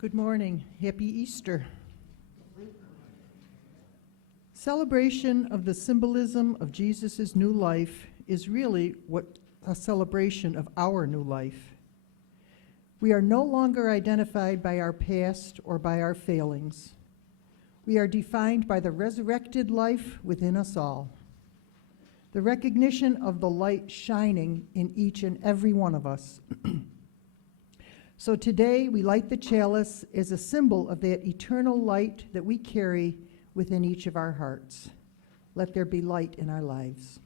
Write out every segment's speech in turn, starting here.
Good morning. Happy Easter. Celebration of the symbolism of Jesus' new life is really a celebration of our new life. We are no longer identified by our past or by our failings. We are defined by the resurrected life within us all. The recognition of the light shining in each and every one of us. So today we light the chalice as a symbol of that eternal light that we carry within each of our hearts. Let there be light in our lives.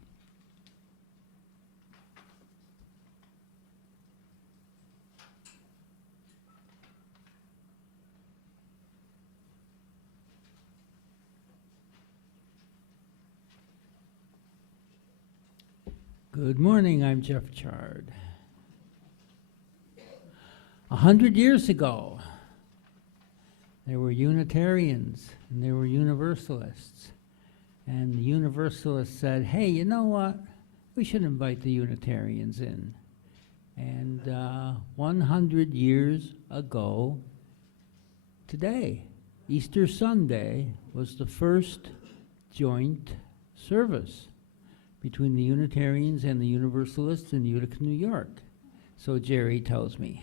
Good morning, I'm Jeff Chard. 100 years ago, there were Unitarians and there were Universalists. And the Universalists said, hey, you know what? We should invite the Unitarians in. And 100 years ago, today, Easter Sunday, was the first joint service between the Unitarians and the Universalists in Utica, New York. So Jerry tells me.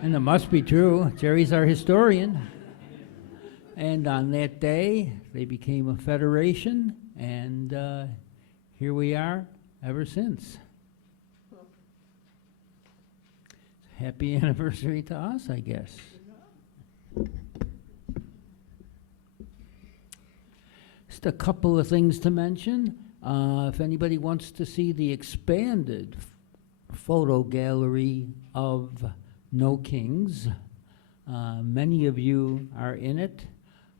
And it must be true. Jerry's our historian. And on that day, they became a federation, and here we are ever since. Happy anniversary to us, I guess. Just a couple of things to mention. If anybody wants to see the expanded photo gallery of No Kings, many of you are in it.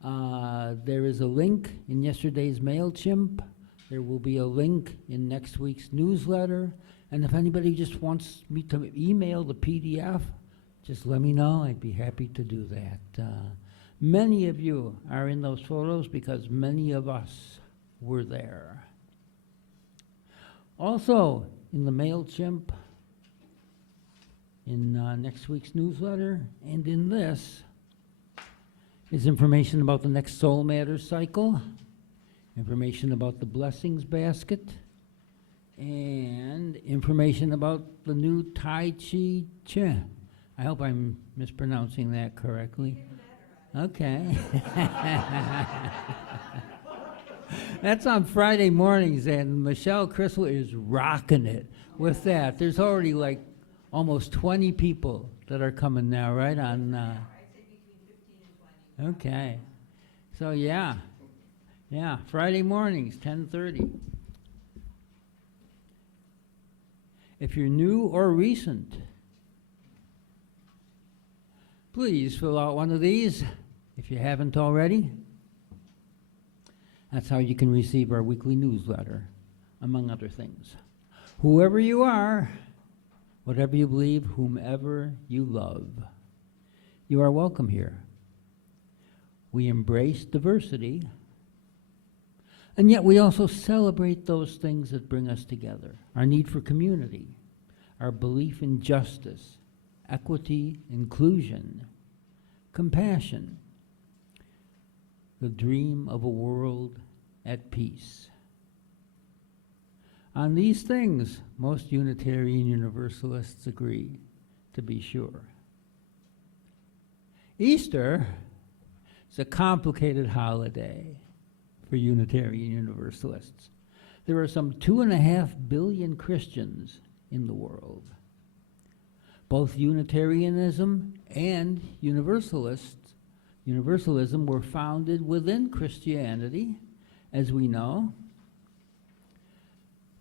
There is a link in yesterday's MailChimp. There will be a link in next week's newsletter. And if anybody just wants me to email the PDF, just let me know. I'd be happy to do that. Many of you are in those photos because many of us were there. Also, in the MailChimp, in next week's newsletter, and in this, is information about the next Soul Matters cycle, information about the Blessings Basket, and information about the new Tai Chi Chi. I hope I'm mispronouncing that correctly. Okay. That's on Friday mornings, and Michelle Crystal is rocking it with that. There's already like almost 20 people that are coming now, right? On. I'd say between 15 and 20. Okay. So yeah, Friday mornings, 10:30. If you're new or recent, please fill out one of these if you haven't already. That's how you can receive our weekly newsletter, among other things. Whoever you are, whatever you believe, whomever you love, you are welcome here. We embrace diversity, and yet we also celebrate those things that bring us together. Our need for community, our belief in justice, equity, inclusion, compassion, the dream of a world at peace. On these things, most Unitarian Universalists agree, to be sure. Easter is a complicated holiday for Unitarian Universalists. There are some 2.5 billion Christians in the world. Both Unitarianism and Universalism were founded within Christianity, as we know.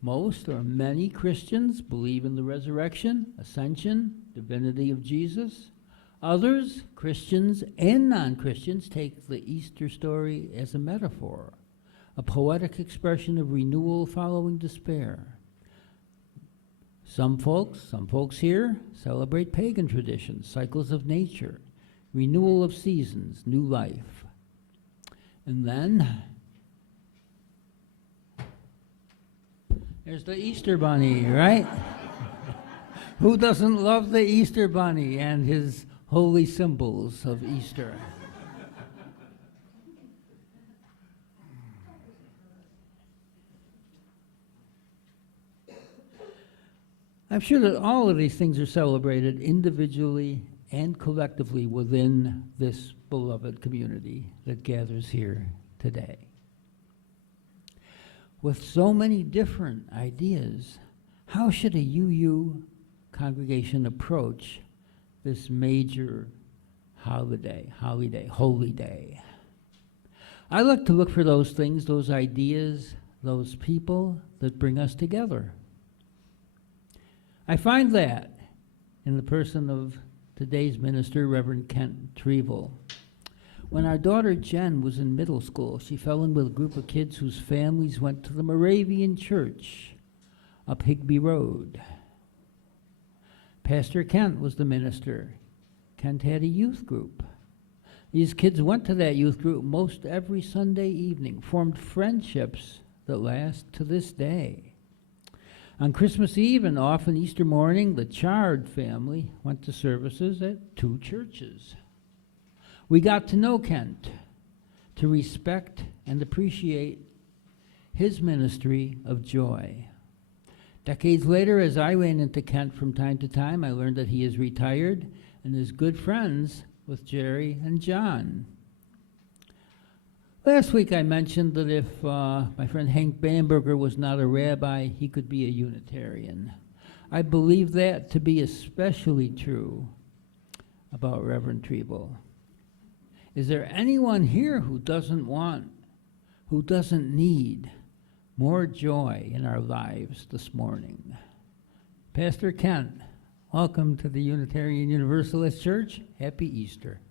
Most or many Christians believe in the resurrection, ascension, divinity of Jesus. Others, Christians and non-Christians, take the Easter story as a metaphor, a poetic expression of renewal following despair. Some folks here celebrate pagan traditions, cycles of nature, renewal of seasons, new life. And then there's the Easter Bunny, right? Who doesn't love the Easter Bunny and his holy symbols of Easter? I'm sure that all of these things are celebrated individually and collectively within this beloved community that gathers here today. With so many different ideas, how should a UU congregation approach this major holy day? I like to look for those things, those ideas, those people that bring us together. I find that in the person of today's minister, Reverend Kent Trievel. When our daughter Jen was in middle school, she fell in with a group of kids whose families went to the Moravian Church up Higby Road. Pastor Kent was the minister. Kent had a youth group. These kids went to that youth group most every Sunday evening, formed friendships that last to this day. On Christmas Eve and often Easter morning, the Chard family went to services at 2 churches. We got to know Kent, to respect and appreciate his ministry of joy. Decades later, as I ran into Kent from time to time, I learned that he is retired and is good friends with Jerry and John. Last week I mentioned that if my friend Hank Bamberger was not a rabbi, he could be a Unitarian. I believe that to be especially true about Reverend Trievel. Is there anyone here who doesn't need more joy in our lives this morning? Pastor Kent, welcome to the Unitarian Universalist Church. Happy Easter.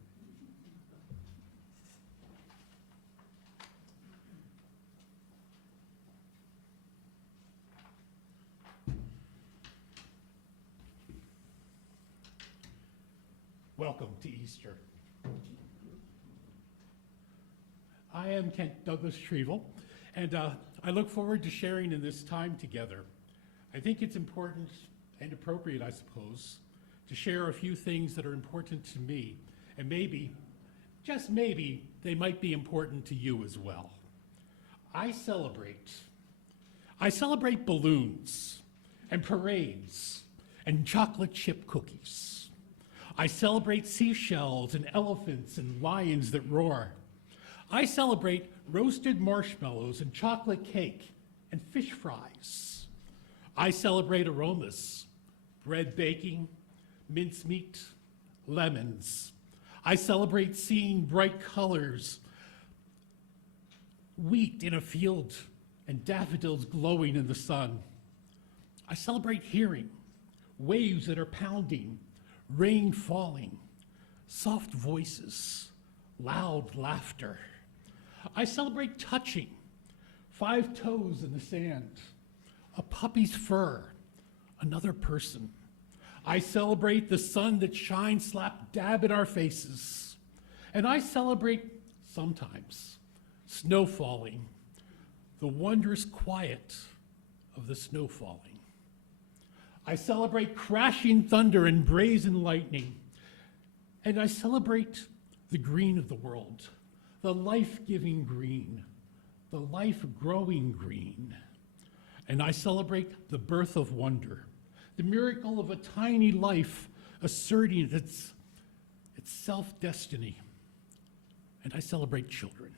Welcome to Easter. I am Kent Douglas Trievel, and I look forward to sharing in this time together. I think it's important and appropriate, I suppose, to share a few things that are important to me, and maybe just maybe they might be important to you as well. I celebrate balloons and parades and chocolate chip cookies. I celebrate seashells and elephants and lions that roar. I celebrate roasted marshmallows and chocolate cake and fish fries. I celebrate aromas, bread baking, mincemeat, lemons. I celebrate seeing bright colors, wheat in a field and daffodils glowing in the sun. I celebrate hearing waves that are pounding, rain falling, soft voices, loud laughter. I celebrate touching 5 toes in the sand, a puppy's fur, another person. I celebrate the sun that shines slap dab in our faces. And I celebrate, sometimes, snow falling, the wondrous quiet of the snow falling. I celebrate crashing thunder and brazen lightning. And I celebrate the green of the world, the life-giving green, the life-growing green. And I celebrate the birth of wonder, the miracle of a tiny life asserting its self-destiny. And I celebrate children.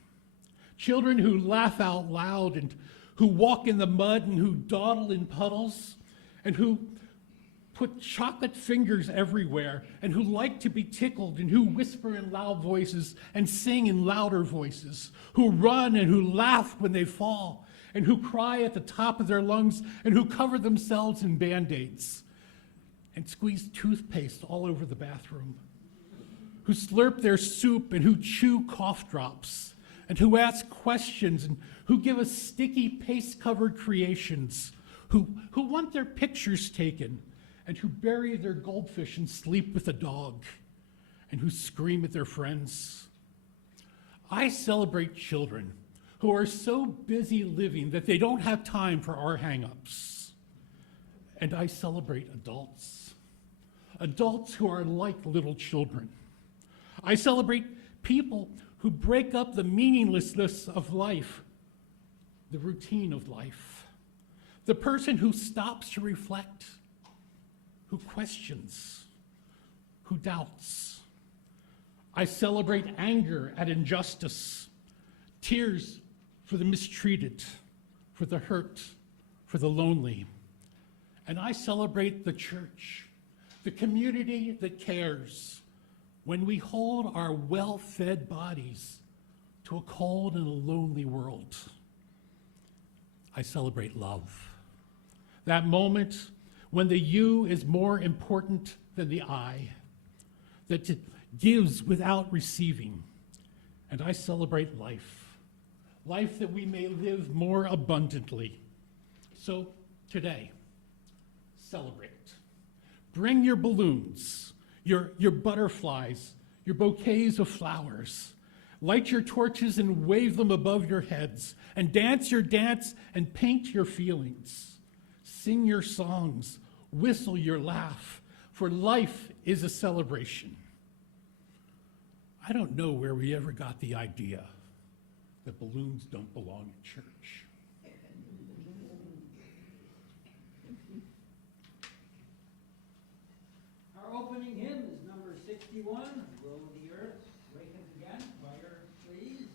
Children who laugh out loud and who walk in the mud and who dawdle in puddles and who put chocolate fingers everywhere and who like to be tickled and who whisper in loud voices and sing in louder voices, who run and who laugh when they fall and who cry at the top of their lungs and who cover themselves in Band-Aids and squeeze toothpaste all over the bathroom, who slurp their soup and who chew cough drops and who ask questions and who give us sticky paste-covered creations, who want their pictures taken and who bury their goldfish and sleep with a dog and who scream at their friends. I celebrate children who are so busy living that they don't have time for our hang-ups. And I celebrate adults who are like little children. I celebrate people who break up the meaninglessness of life, the routine of life, the person who stops to reflect, who questions, who doubts. I celebrate anger at injustice, tears for the mistreated, for the hurt, for the lonely. And I celebrate the church, the community that cares, when we hold our well-fed bodies to a cold and a lonely world. I celebrate love. That moment when the you is more important than the I, that gives without receiving. And I celebrate life that we may live more abundantly. So today, celebrate. Bring your balloons, your butterflies, your bouquets of flowers. Light your torches and wave them above your heads, and dance your dance and paint your feelings. Sing your songs, whistle your laugh, for life is a celebration. I don't know where we ever got the idea that balloons don't belong in church. Our opening hymn is number 61, Will the Earth Waken Again? Choir, please.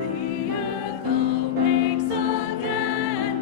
The earth awakes again.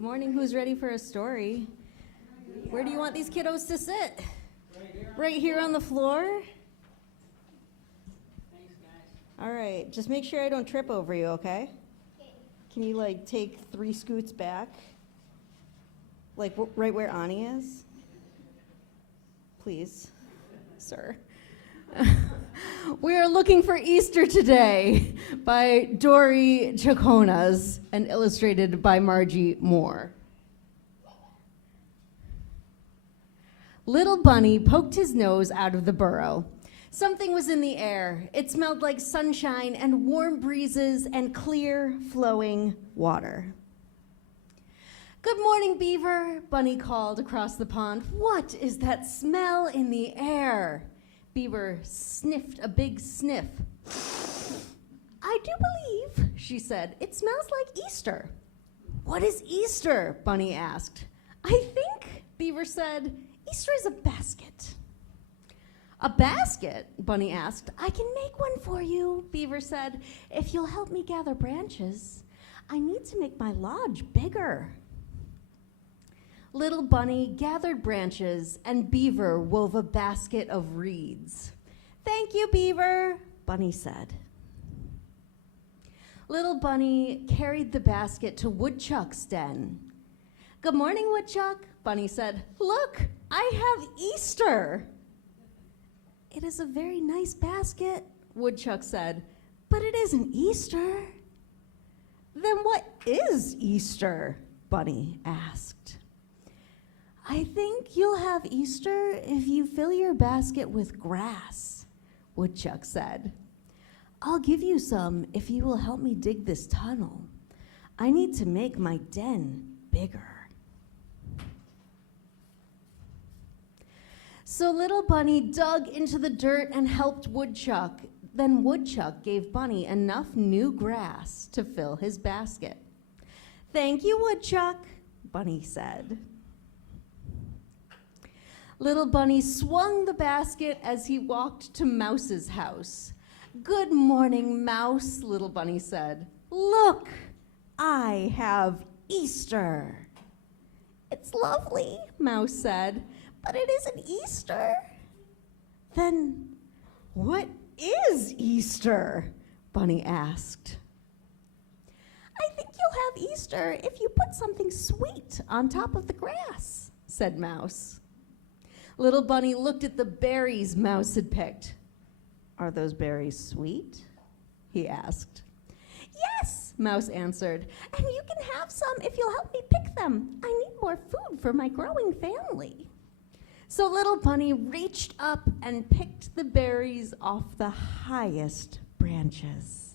Good morning. Who's ready for a story? Where do you want these kiddos to sit? Right here on the floor? Thanks, guys. All right. Just make sure I don't trip over you, okay? Can you, like, take 3 scoots back? Like, right where Ani is? Please, sir. We are looking for Easter today by Dory Chaconas and illustrated by Margie Moore. Little Bunny poked his nose out of the burrow. Something was in the air. It smelled like sunshine and warm breezes and clear, flowing water. Good morning, Beaver, Bunny called across the pond. What is that smell in the air? Beaver sniffed a big sniff. I do believe, she said, it smells like Easter. What is Easter? Bunny asked. I think, Beaver said, Easter is a basket. A basket? Bunny asked. I can make one for you, Beaver said, if you'll help me gather branches. I need to make my lodge bigger. Little Bunny gathered branches, and Beaver wove a basket of reeds. Thank you, Beaver, Bunny said. Little Bunny carried the basket to Woodchuck's den. Good morning, Woodchuck, Bunny said. Look, I have Easter. It is a very nice basket, Woodchuck said, but it isn't Easter. Then what is Easter? Bunny asked. I think you'll have Easter if you fill your basket with grass, Woodchuck said. I'll give you some if you will help me dig this tunnel. I need to make my den bigger. So Little Bunny dug into the dirt and helped Woodchuck. Then Woodchuck gave Bunny enough new grass to fill his basket. Thank you, Woodchuck, Bunny said. Little Bunny swung the basket as he walked to Mouse's house. Good morning, Mouse, Little Bunny said. Look, I have Easter. It's lovely, Mouse said, but it isn't Easter. Then what is Easter? Bunny asked. I think you'll have Easter if you put something sweet on top of the grass, said Mouse. Little Bunny looked at the berries Mouse had picked. Are those berries sweet? He asked. Yes, Mouse answered, and you can have some if you'll help me pick them. I need more food for my growing family. So Little Bunny reached up and picked the berries off the highest branches.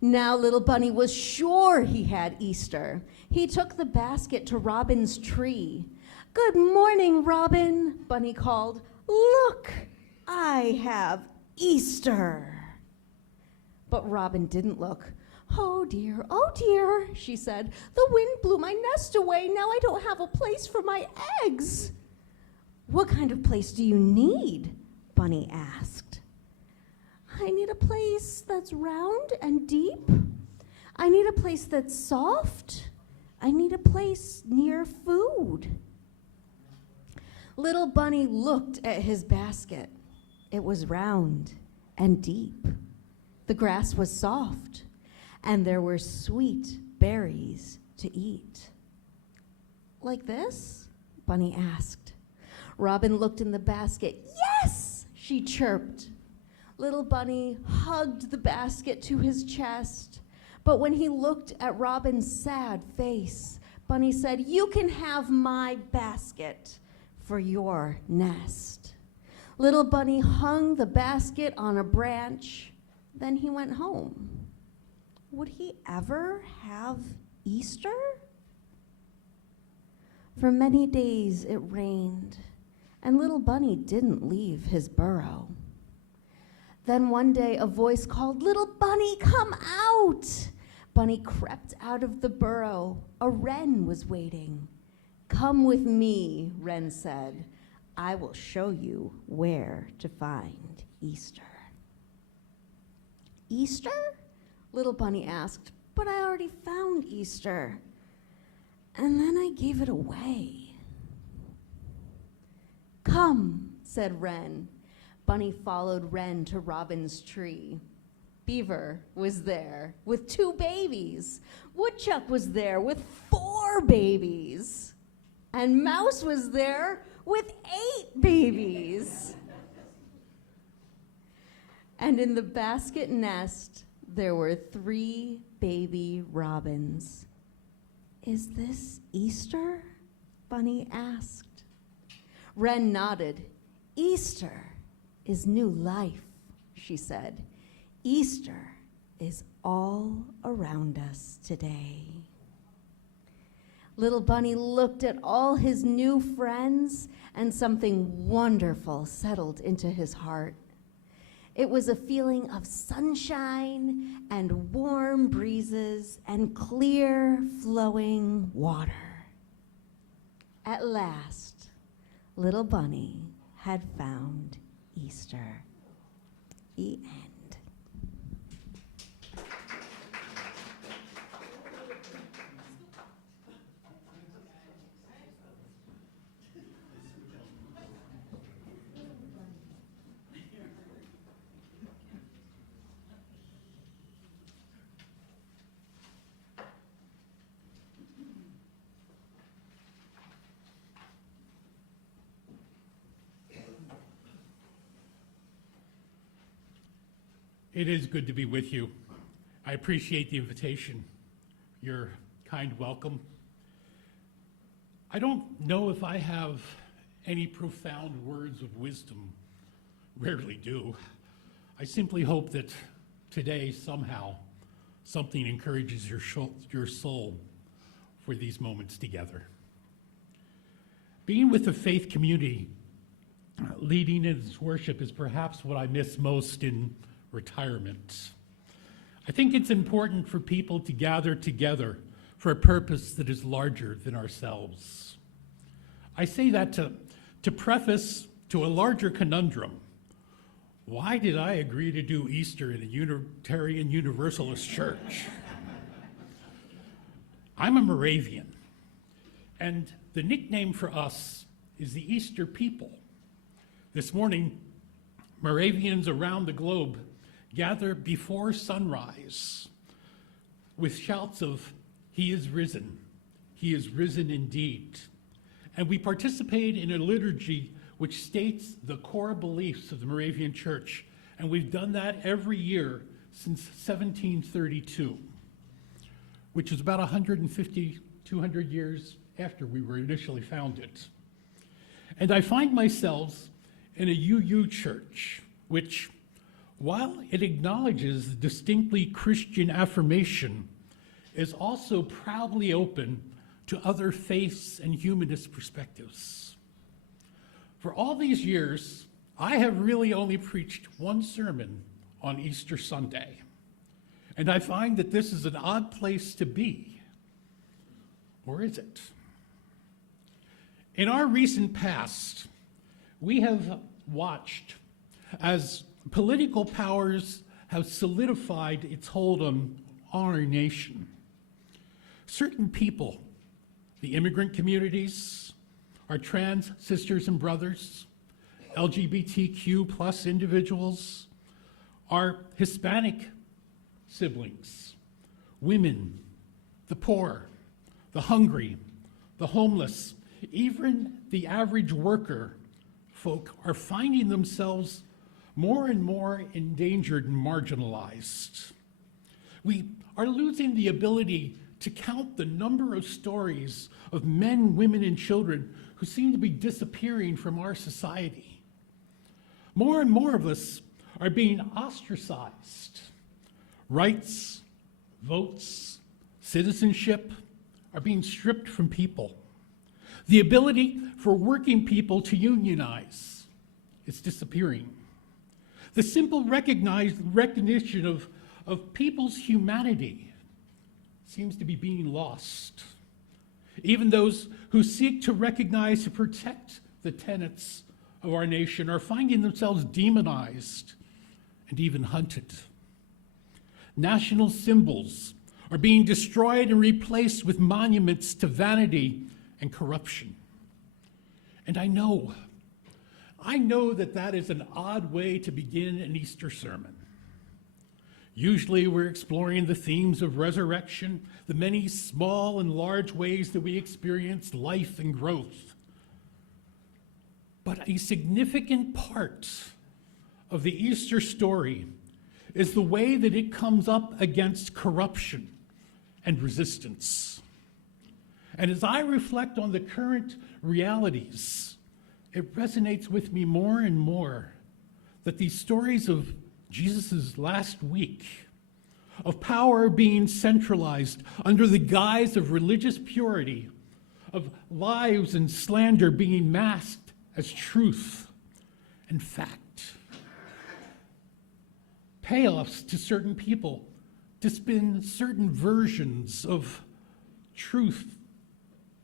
Now Little Bunny was sure he had Easter. He took the basket to Robin's tree. Good morning, Robin, Bunny called. Look, I have Easter. But Robin didn't look. Oh dear, she said. The wind blew my nest away. Now I don't have a place for my eggs. What kind of place do you need? Bunny asked. I need a place that's round and deep. I need a place that's soft. I need a place near food. Little Bunny looked at his basket. It was round and deep. The grass was soft, and there were sweet berries to eat. Like this? Bunny asked. Robin looked in the basket. Yes, she chirped. Little Bunny hugged the basket to his chest, but when he looked at Robin's sad face, Bunny said, You can have my basket for your nest. Little Bunny hung the basket on a branch. Then he went home. Would he ever have Easter? For many days it rained, and Little Bunny didn't leave his burrow. Then one day a voice called, Little Bunny, come out! Bunny crept out of the burrow. A wren was waiting. Come with me, Wren said. I will show you where to find Easter. Easter? Little Bunny asked, but I already found Easter. and then I gave it away. Come, said Wren. Bunny followed Wren to Robin's tree. Beaver was there with 2 babies. Woodchuck was there with 4 babies. And Mouse was there with 8 babies. And in the basket nest, there were 3 baby robins. Is this Easter? Bunny asked. Wren nodded. Easter is new life, she said. Easter is all around us today. Little Bunny looked at all his new friends, and something wonderful settled into his heart. It was a feeling of sunshine and warm breezes and clear flowing water. At last, Little Bunny had found Easter. The end. It is good to be with you. I appreciate the invitation, your kind welcome. I don't know if I have any profound words of wisdom, rarely do. I simply hope that today somehow something encourages your soul for these moments together. Being with the faith community, leading in its worship is perhaps what I miss most in retirement. I think it's important for people to gather together for a purpose that is larger than ourselves. I say that to preface to a larger conundrum. Why did I agree to do Easter in a Unitarian Universalist church? I'm a Moravian, and the nickname for us is the Easter people. This morning, Moravians around the globe gather before sunrise with shouts of, "He is risen, he is risen indeed." And we participate in a liturgy which states the core beliefs of the Moravian Church. And we've done that every year since 1732, which is about 150, 200 years after we were initially founded. And I find myself in a UU church, which, while it acknowledges distinctly Christian affirmation, is also proudly open to other faiths and humanist perspectives. For all these years, I have really only preached one sermon on Easter Sunday, and I find that this is an odd place to be. Or is it? In our recent past, we have watched as political powers have solidified its hold on our nation. Certain people, the immigrant communities, our trans sisters and brothers, LGBTQ plus individuals, our Hispanic siblings, women, the poor, the hungry, the homeless, even the average worker folk are finding themselves more and more endangered and marginalized. We are losing the ability to count the number of stories of men, women, and children who seem to be disappearing from our society. More and more of us are being ostracized. Rights, votes, citizenship are being stripped from people. The ability for working people to unionize is disappearing. The simple recognition of people's humanity seems to be being lost. Even those who seek to recognize and protect the tenets of our nation are finding themselves demonized and even hunted. National symbols are being destroyed and replaced with monuments to vanity and corruption. And I know that that is an odd way to begin an Easter sermon. Usually we're exploring the themes of resurrection, the many small and large ways that we experience life and growth. But a significant part of the Easter story is the way that it comes up against corruption and resistance. And as I reflect on the current realities, it resonates with me more and more that these stories of Jesus' last week, of power being centralized under the guise of religious purity, of lies and slander being masked as truth and fact, payoffs to certain people to spin certain versions of truth,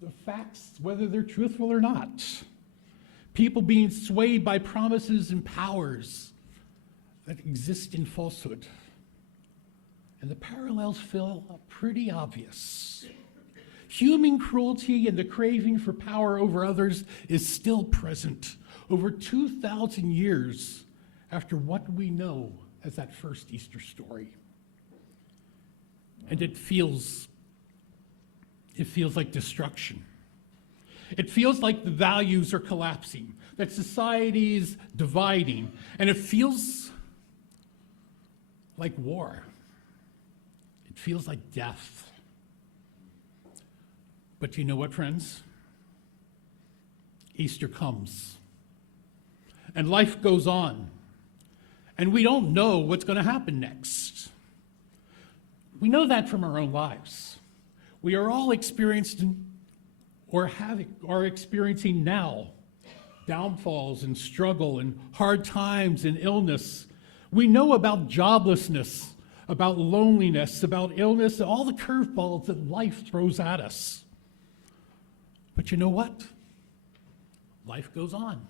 the facts, whether they're truthful or not. People being swayed by promises and powers that exist in falsehood. And the parallels feel pretty obvious. Human cruelty and the craving for power over others is still present over 2,000 years after what we know as that first Easter story. And it feels like destruction. It feels like the values are collapsing, that society is dividing, and it feels like war. It feels like death. But you know what, friends? Easter comes, and life goes on, and we don't know what's going to happen next. We know that from our own lives. We are all experiencing or are experiencing now downfalls and struggle and hard times and illness. We know about joblessness, about loneliness, about illness, all the curveballs that life throws at us. But you know what? Life goes on.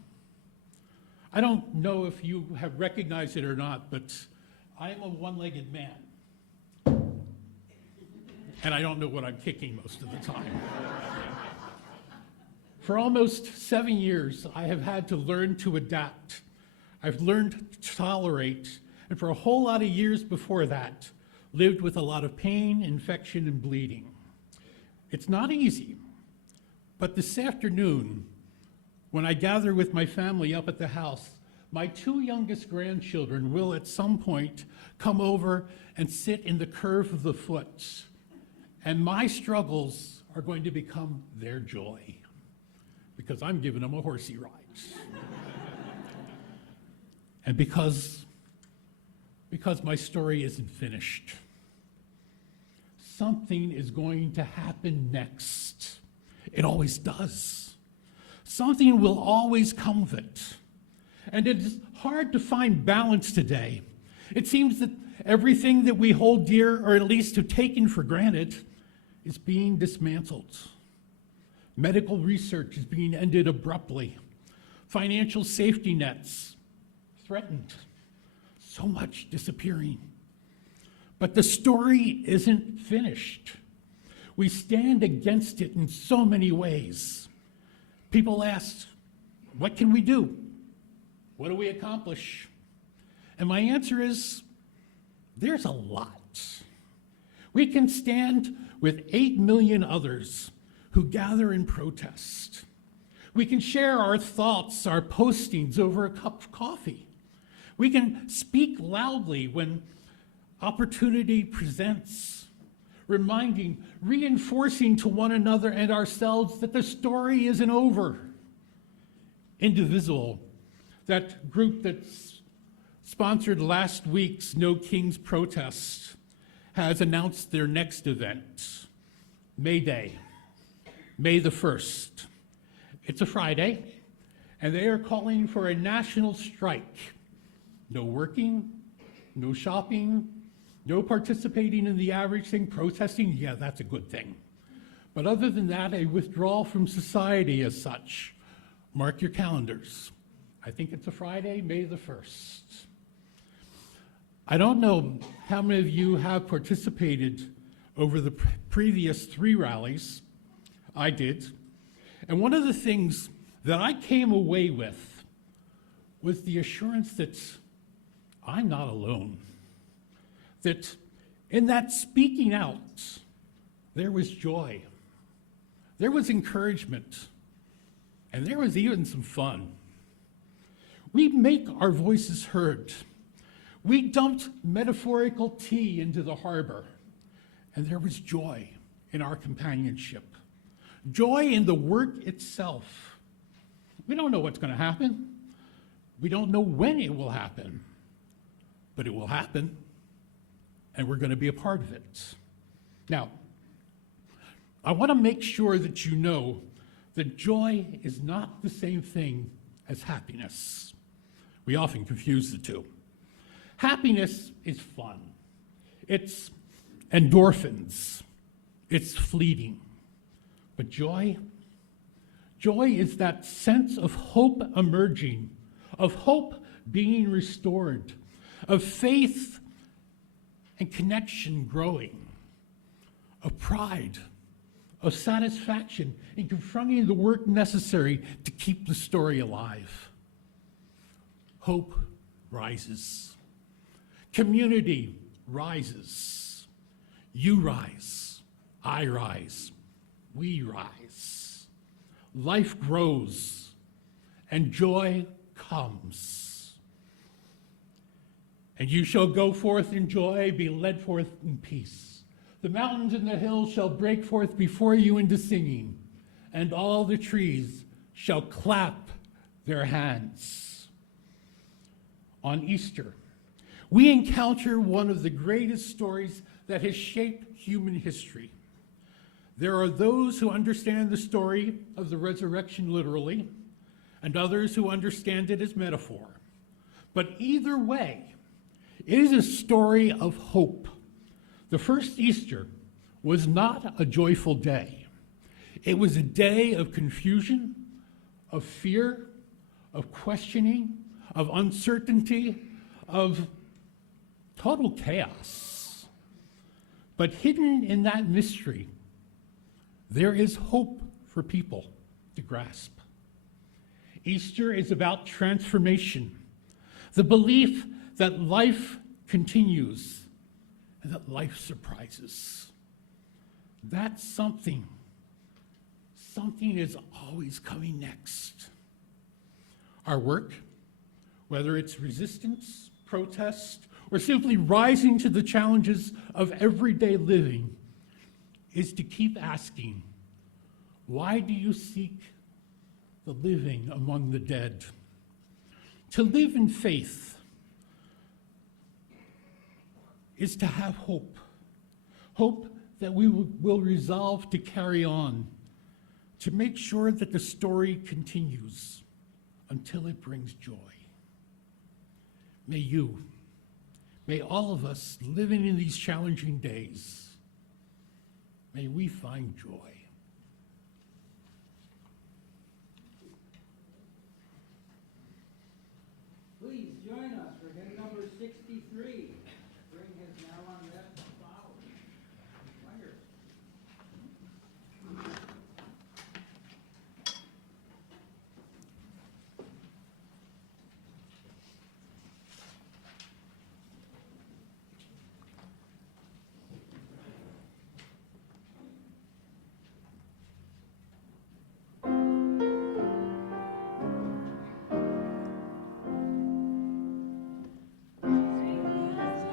I don't know if you have recognized it or not, but I'm a one-legged man. And I don't know what I'm kicking most of the time. For almost 7 years, I have had to learn to adapt. I've learned to tolerate, and for a whole lot of years before that, lived with a lot of pain, infection, and bleeding. It's not easy, but this afternoon, when I gather with my family up at the house, my 2 youngest grandchildren will at some point come over and sit in the curve of the foot, and my struggles are going to become their joy, because I'm giving them a horsey ride. And because my story isn't finished, something is going to happen next. It always does. Something will always come of it. And it is hard to find balance today. It seems that everything that we hold dear, or at least have taken for granted, is being dismantled. Medical research is being ended abruptly. Financial safety nets threatened. So much disappearing. But the story isn't finished. We stand against it in so many ways. People ask, what can we do? What do we accomplish? And my answer is, there's a lot. We can stand with 8 million others who gather in protest. We can share our thoughts, our postings over a cup of coffee. We can speak loudly when opportunity presents, reinforcing to one another and ourselves that the story isn't over. Indivisible, that group that sponsored last week's No Kings protest, has announced their next event, May Day, May the 1st. It's a Friday, and they are calling for a national strike. No working, no shopping, no participating in the average thing. Protesting, yeah, that's a good thing. But other than that, a withdrawal from society as such. Mark your calendars. I think it's a Friday, May the 1st. I don't know how many of you have participated over the previous 3 rallies I did. And one of the things that I came away with was the assurance that I'm not alone. That in that speaking out, there was joy, there was encouragement, and there was even some fun. We make our voices heard. We dumped metaphorical tea into the harbor, and there was joy in our companionship, joy in the work itself. We don't know what's going to happen. We don't know when it will happen, but it will happen, and we're going to be a part of it. Now, I want to make sure that you know that joy is not the same thing as happiness. We often confuse the two. Happiness is fun. It's endorphins. It's fleeting. But joy is that sense of hope emerging, of hope being restored, of faith and connection growing, of pride, of satisfaction in confronting the work necessary to keep the story alive. Hope rises. Community rises. You rise. I rise. We rise. Life grows, and joy comes. And you shall go forth in joy, be led forth in peace. The mountains and the hills shall break forth before you into singing, and all the trees shall clap their hands. On Easter, we encounter one of the greatest stories that has shaped human history. There are those who understand the story of the resurrection literally, and others who understand it as metaphor. But either way, it is a story of hope. The first Easter was not a joyful day. It was a day of confusion, of fear, of questioning, of uncertainty, of total chaos. But hidden in that mystery, there is hope for people to grasp. Easter is about transformation, the belief that life continues and that life surprises. That's something is always coming next. Our work, whether it's resistance, protest, or simply rising to the challenges of everyday living, is to keep asking, why do you seek the living among the dead? To live in faith is to have hope. Hope that we will resolve to carry on, to make sure that the story continues until it brings joy. May all of us living in these challenging days, may we find joy. Please join us for hymn number 63. Spring has now unwrapped the flowers. Choir. Sing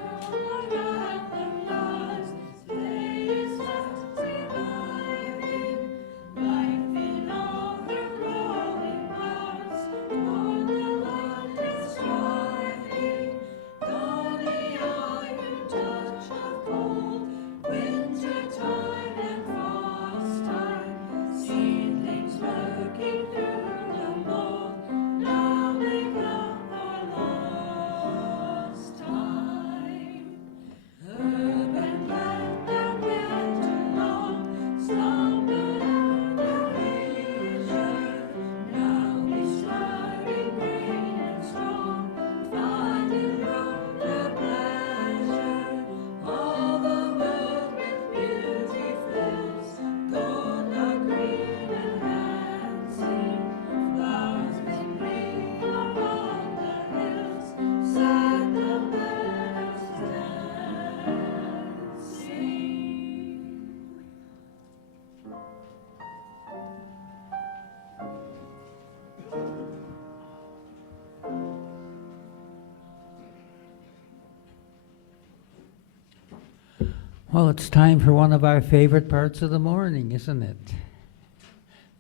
Well, it's time for one of our favorite parts of the morning, isn't it?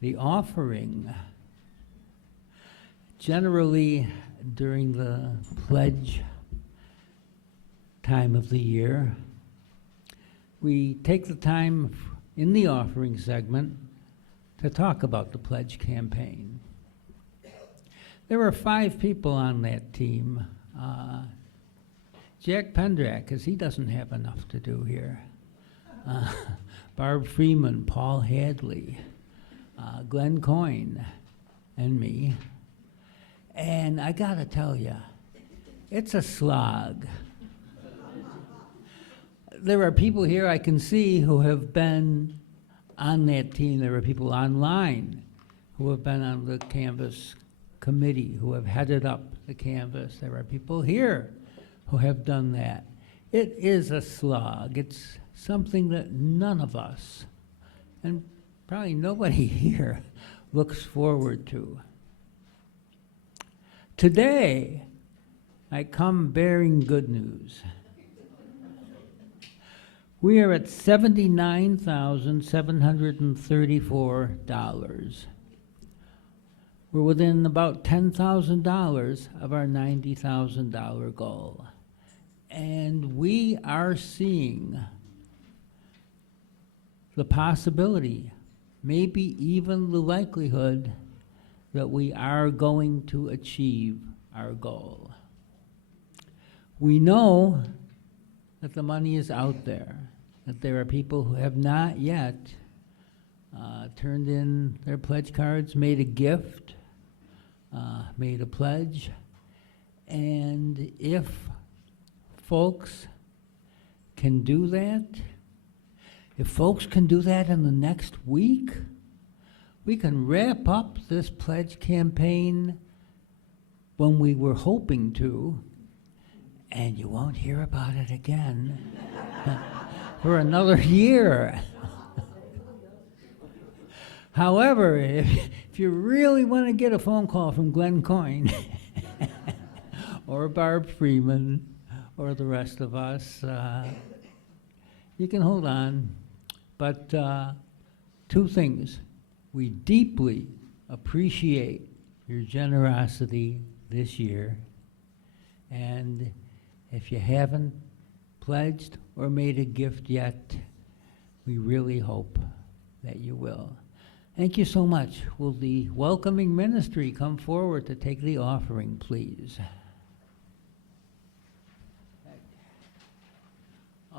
The offering. Generally, during the pledge time of the year, we take the time in the offering segment to talk about the pledge campaign. There were 5 people on that team. Jack Pendrak, because he doesn't have enough to do here. Barb Freeman, Paul Hadley, Glenn Coyne, and me. And I gotta tell you, it's a slog. There are people here I can see who have been on that team. There are people online who have been on the Canvas committee, who have headed up the Canvas. There are people here who have done that. It is a slog. It's something that none of us, and probably nobody here, looks forward to. Today, I come bearing good news. We are at $79,734. We're within about $10,000 of our $90,000 goal. And we are seeing the possibility, maybe even the likelihood, that we are going to achieve our goal. We know that the money is out there, that there are people who have not yet turned in their pledge cards, made a gift, made a pledge, and if folks can do that, if folks can do that in the next week, we can wrap up this pledge campaign when we were hoping to, and you won't hear about it again for another year. However, if you really want to get a phone call from Glenn Coyne or Barb Freeman or the rest of us, you can hold on. But 2 things. We deeply appreciate your generosity this year. And if you haven't pledged or made a gift yet, we really hope that you will. Thank you so much. Will the welcoming ministry come forward to take the offering, please?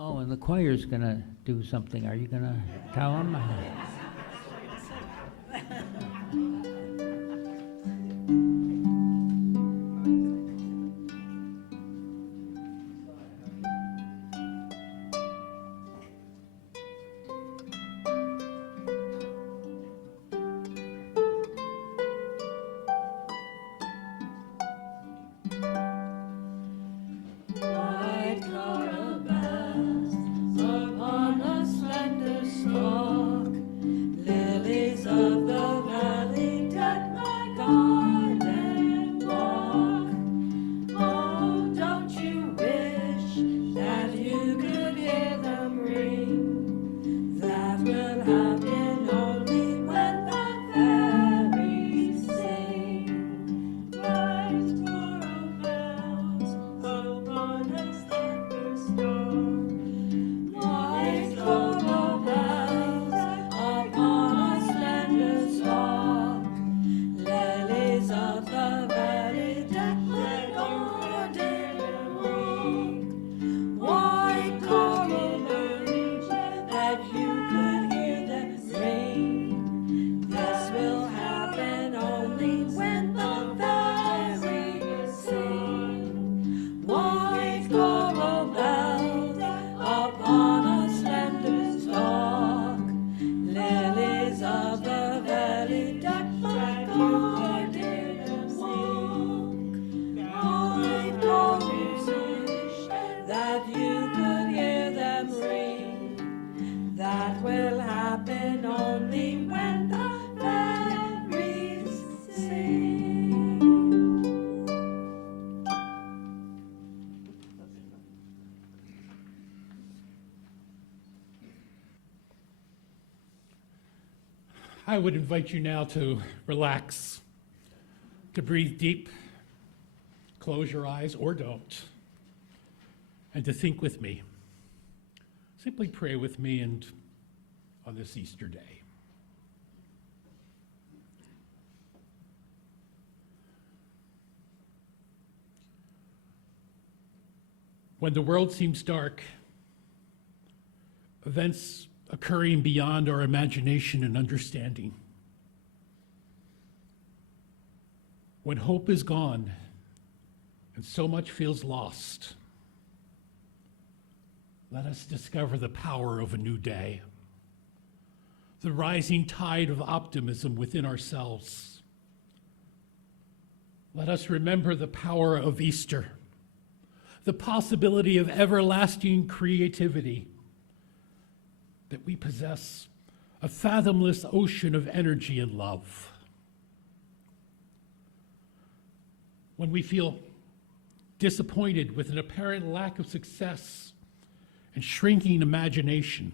Oh, and the choir's going to do something. Are you going to tell them? I would invite you now to relax, to breathe deep, close your eyes or don't, and to think with me. Simply pray with me and on this Easter day. When the world seems dark, events occurring beyond our imagination and understanding, when hope is gone and so much feels lost, let us discover the power of a new day, the rising tide of optimism within ourselves. Let us remember the power of Easter, the possibility of everlasting creativity, that we possess a fathomless ocean of energy and love. When we feel disappointed with an apparent lack of success and shrinking imagination,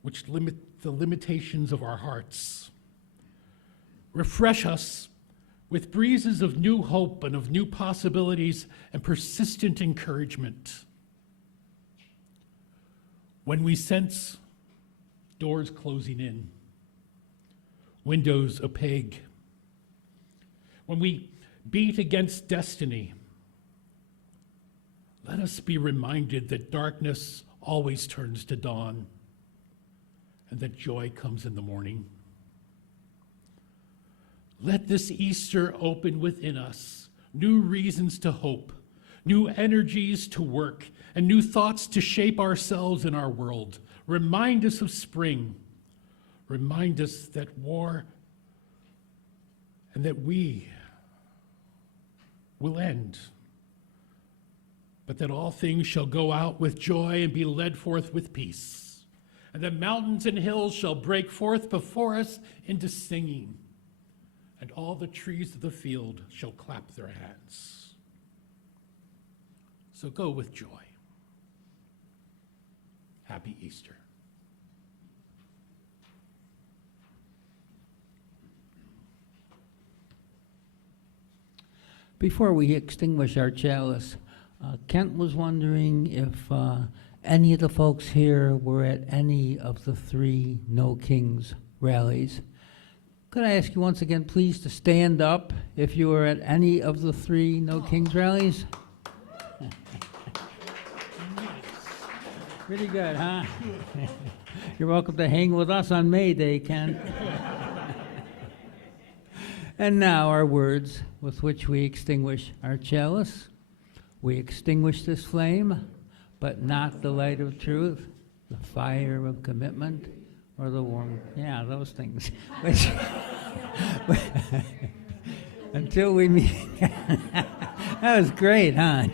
which limit the limitations of our hearts, refresh us with breezes of new hope and of new possibilities and persistent encouragement. When we sense doors closing in, windows opaque, when we beat against destiny, let us be reminded that darkness always turns to dawn and that joy comes in the morning. Let this Easter open within us new reasons to hope, new energies to work, and new thoughts to shape ourselves and our world. Remind us of spring. Remind us that war and that we will end, but that all things shall go out with joy and be led forth with peace. And the mountains and hills shall break forth before us into singing, and all the trees of the field shall clap their hands. So go with joy. Happy Easter. Before we extinguish our chalice, Kent was wondering if any of the folks here were at any of the 3 No Kings rallies. Could I ask you once again, please, to stand up if you were at any of the 3 No Kings rallies? Pretty good, huh? You're welcome to hang with us on May Day, Kent. And now our words with which we extinguish our chalice. We extinguish this flame, but not the light of truth, the fire of commitment, or the warmth. Yeah, those things. Which, until we meet. That was great, huh?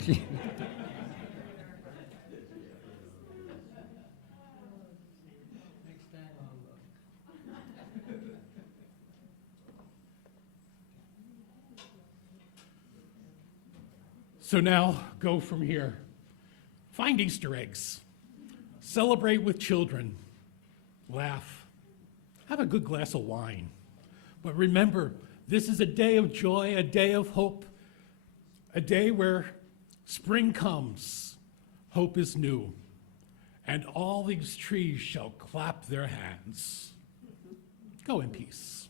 So now, go from here. Find Easter eggs. Celebrate with children. Laugh. Have a good glass of wine. But remember, this is a day of joy, a day of hope, a day where spring comes, hope is new, and all these trees shall clap their hands. Go in peace.